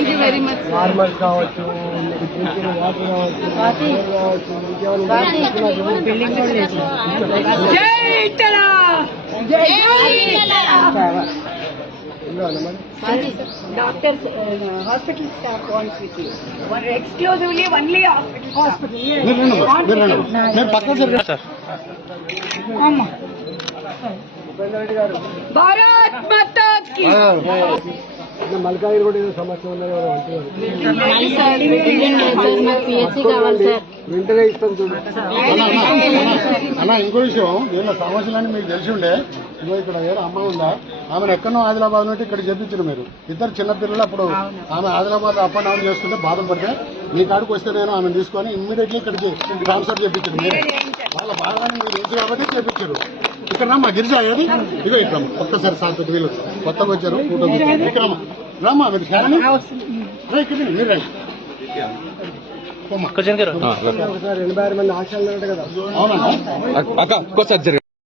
thank you very much farmers కావచ్చు drinking water కావచ్చు నీరు కావచ్చు ఇంకేమైనా బిల్డింగ్ జై ఇట్టలా జై doctors hospital staff wants with you one exclusively only hospital అమ్మా ఉపేంద్ర గారు భారత్ మాతా కి మల్కాగిరి కూడా ఏదో సమస్య ఉన్నది అంటున్నారు. వెంటనే ఇస్తాం చూడు. అన్న ఇంకో విషయం దీనిలో సమస్యలన్నీ మీకు తెలిసి ఉండే ఇగో ఇక్కడ వేరే అమ్మ ఉందా? ఆమెను ఎక్కడో ఆదిలాబాద్ నుండి ఇక్కడ చెప్పించారు మీరు. ఇద్దరు చిన్నపిల్లలు అప్పుడు ఆమె ఆదిలాబాద్ అప్ అండ్ డౌన్ చేస్తుంటే బాధపడితే మీ కాడికి వస్తే నేను ఆమెను తీసుకొని ఇమ్మీడియట్లీ ఇక్కడికి ట్రాన్స్ఫర్ చేయించారు మీరు. వాళ్ళ బాధని మీరు తెలుసు కాబట్టి చేయించారు ఇక్కడ మా గిరిజా ఏది? ఇగో ఇక్కడ ఒక్కసారి సాధ్యత వీళ్ళు కొత్తగా వచ్చారు ఫోటో ఇక్కడ రమ్మా మీరు అక్క ఒక్కోసారి